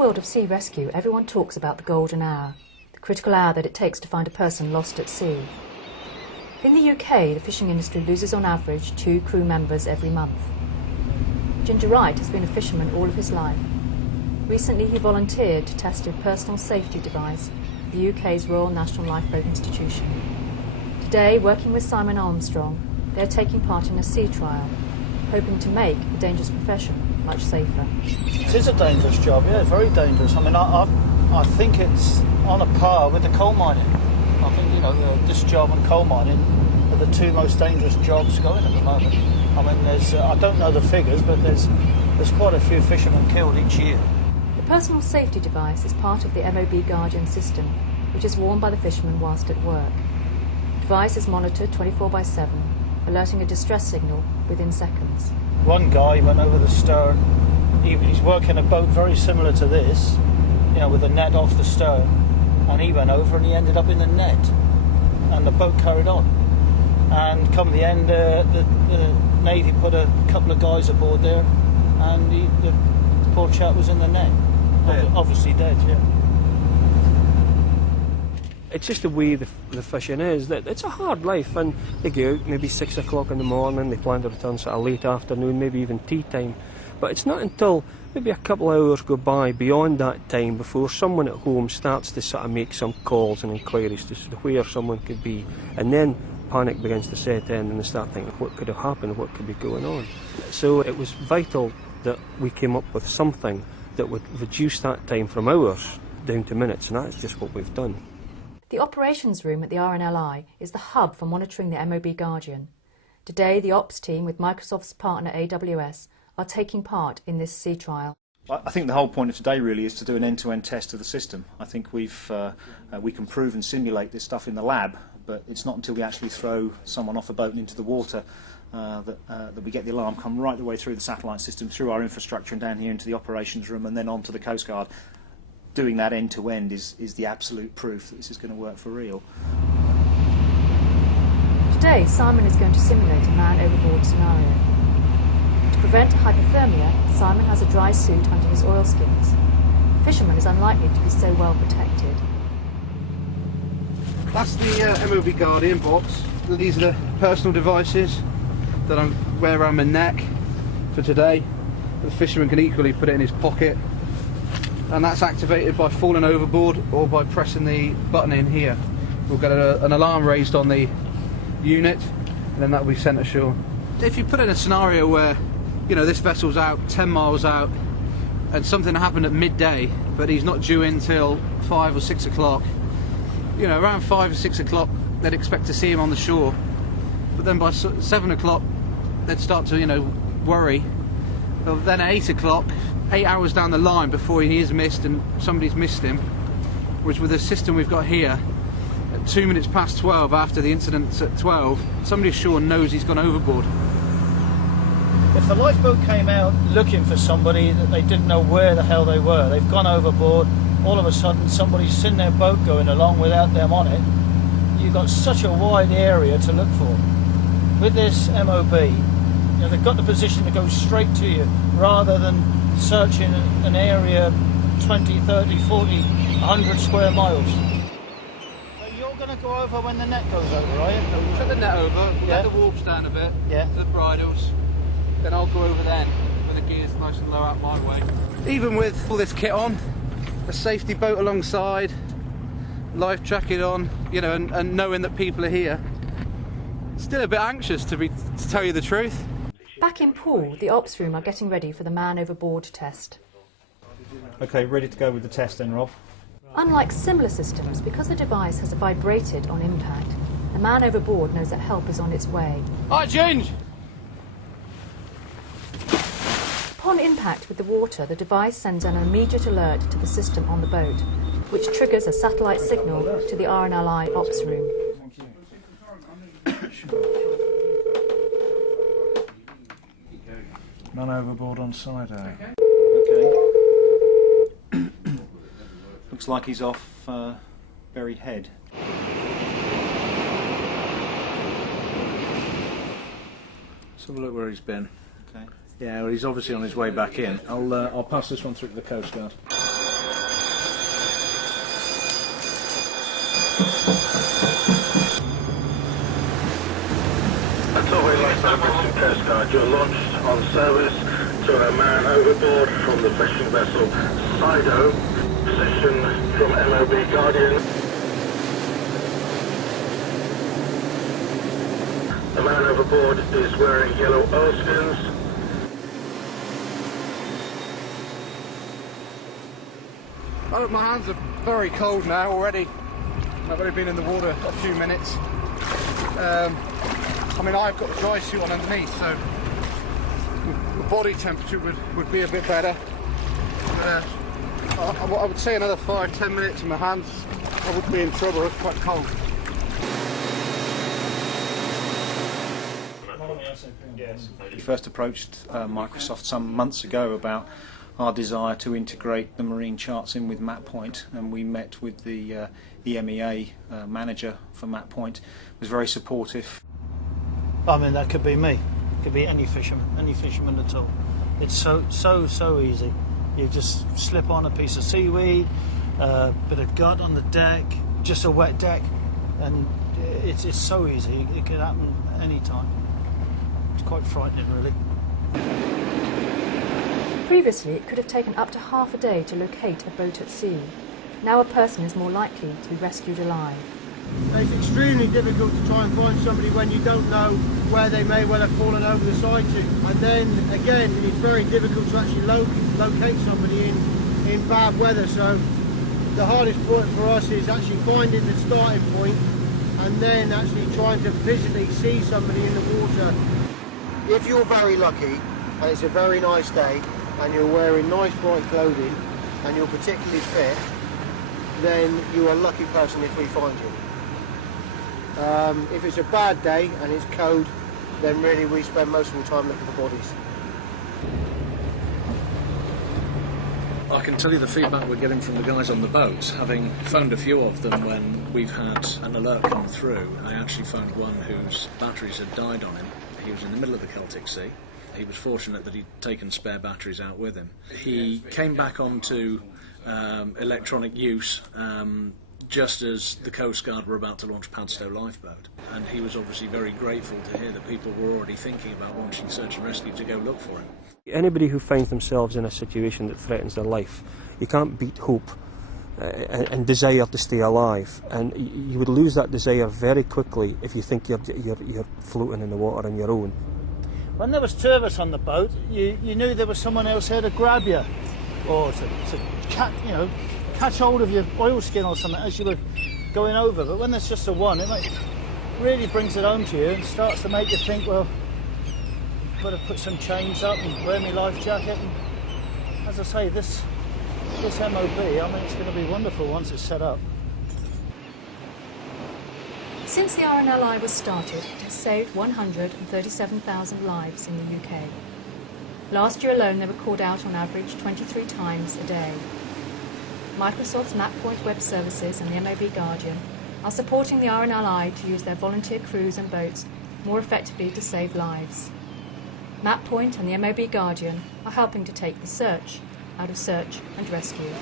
world of sea rescue, everyone talks about the golden hour, the critical hour that it takes to find a person lost at sea. In the UK, the fishing industry loses on average 2 crew members every month. Ginger Wright has been a fisherman all of his life. Recently, he volunteered to test a personal safety device at the UK's Royal National Lifeboat Institution. Today, working with Simon Armstrong, they're taking part in a sea trial, hoping to make a dangerous profession much safer. It is a dangerous job, yeah, very dangerous. I mean, I think it's on a par with the coal mining. I think, you know, this job and coal mining are the 2 most dangerous jobs going at the moment. I mean, there's, I don't know the figures, but there's quite a few fishermen killed each year. The personal safety device is part of the MOB Guardian system, which is worn by the fishermen whilst at work. The device is monitored 24/7, alerting a distress signal within seconds. One guy went over the stern. He's working a boat very similar to this, you know, with a net off the stern. And he went over and he ended up in the net, and the boat carried on. And come the end, the Navy put a couple of guys aboard there, and the poor chap was in the net, obviously dead. Yeah. It's just the way the fishing is. That it's a hard life, and they go out maybe 6 o'clock in the morning. They plan to return sort of late afternoon, maybe even tea time. But it's not until maybe a couple of hours go by beyond that time before someone at home starts to sort of make some calls and inquiries to where someone could be, and then panic begins to set in and they start thinking what could have happened, what could be going on. So it was vital that we came up with something that would reduce that time from hours down to minutes, and that's just what we've done. The operations room at the RNLI is the hub for monitoring the MOB Guardian. Today, the ops team with Microsoft's partner AWS are taking part in this sea trial. I think the whole point of today really is to do an end-to-end test of the system. I think we can prove and simulate this stuff in the lab, but it's not until we actually throw someone off a boat and into the water that we get the alarm come right the way through the satellite system, through our infrastructure and down here into the operations room and then on to the Coast Guard. Doing that end-to-end is the absolute proof that this is going to work for real. Today, Simon is going to simulate a man overboard scenario. To prevent hypothermia, Simon has a dry suit under his oilskins. The fisherman is unlikely to be so well protected. That's the MOB Guardian box. These are the personal devices that I wear around my neck for today. The fisherman can equally put it in his pocket, and that's activated by falling overboard or by pressing the button in here. We'll get an alarm raised on the unit, and then that will be sent ashore. If you put in a scenario where, you know, this vessel's out 10 miles out and something happened at midday, but he's not due in till 5 or 6 o'clock, you know, around 5 or 6 o'clock they'd expect to see him on the shore, but then by 7 o'clock they'd start to, you know, worry. But then at 8 o'clock, 8 hours down the line before he is missed and somebody's missed him, which with the system we've got here, at 2 minutes past 12 after the incident's at 12, somebody ashore knows he's gone overboard. If the lifeboat came out looking for somebody that they didn't know where the hell they were, they've gone overboard, all of a sudden somebody's seen their boat going along without them on it, you've got such a wide area to look for. With this MOB, you know, they've got the position to go straight to you rather than searching an area 20, 30, 40, 100 square miles. So you're going to go over when the net goes over, are you? We'll put the net over, we'll Yeah. let the warps down a bit, Yeah. to the bridles, then I'll go over then, with the gears nice and low out my way. Even with all this kit on, a safety boat alongside, life jacket on, you know, and knowing that people are here, still a bit anxious to tell you the truth. Back in Poole, the ops room are getting ready for the man overboard test. Okay, ready to go with the test then, Rob? Unlike similar systems, because the device has vibrated on impact, the man overboard knows that help is on its way. Hi, Ginge! Upon impact with the water, the device sends an immediate alert to the system on the boat, which triggers a satellite signal to the RNLI ops room. None overboard on side, eh? Okay. Looks like he's off Berry Head. Let's have a look where he's been. Okay. Yeah, well, he's obviously on his way back in. I'll pass this one through to the Coast Guard. Coast Guard, you're launched on service to a man overboard from the fishing vessel Sido, position from MOB Guardian. The man overboard is wearing yellow oilskins. Oh, my hands are very cold now already. I've only been in the water a few minutes. I mean, I've got a dry suit on underneath, so the body temperature would be a bit better. I would say another 5-10 minutes and my hands, I would be in trouble. It's quite cold. We first approached Microsoft some months ago about our desire to integrate the marine charts in with MapPoint, and we met with the EMEA manager for MapPoint. He was very supportive. I mean, that could be me. It could be any fisherman at all. It's so easy. You just slip on a piece of seaweed, a bit of gut on the deck, just a wet deck, and it's so easy. It could happen any time. It's quite frightening, really. Previously, it could have taken up to half a day to locate a boat at sea. Now a person is more likely to be rescued alive. It's extremely difficult to try and find somebody when you don't know where they may well have fallen over the side to. And then again, it's very difficult to actually locate somebody in bad weather. So the hardest point for us is actually finding the starting point and then actually trying to visually see somebody in the water. If you're very lucky and it's a very nice day and you're wearing nice bright clothing and you're particularly fit, then you're a lucky person if we find you. If it's a bad day and it's cold, then really we spend most of the time looking for bodies. I can tell you the feedback we're getting from the guys on the boats, having phoned a few of them when we've had an alert come through. I actually phoned one whose batteries had died on him. He was in the middle of the Celtic Sea. He was fortunate that he'd taken spare batteries out with him. He came back onto electronic use just as the Coast Guard were about to launch Padstow Lifeboat, and he was obviously very grateful to hear that people were already thinking about launching search and rescue to go look for him. Anybody who finds themselves in a situation that threatens their life, you can't beat hope and desire to stay alive, and you would lose that desire very quickly if you think you're floating in the water on your own. When there was two of us on the boat, you knew there was someone else here to grab you, or to catch hold of your oilskin or something as you were going over. But when there's just the one, it really brings it home to you and starts to make you think, well, I've got to put some chains up and wear my life jacket. And as I say, this MOB, I mean, it's going to be wonderful once it's set up. Since the RNLI was started, it has saved 137,000 lives in the UK. Last year alone, they were called out on average 23 times a day. Microsoft's MapPoint web services and the MOB Guardian are supporting the RNLI to use their volunteer crews and boats more effectively to save lives. MapPoint and the MOB Guardian are helping to take the search out of search and rescue.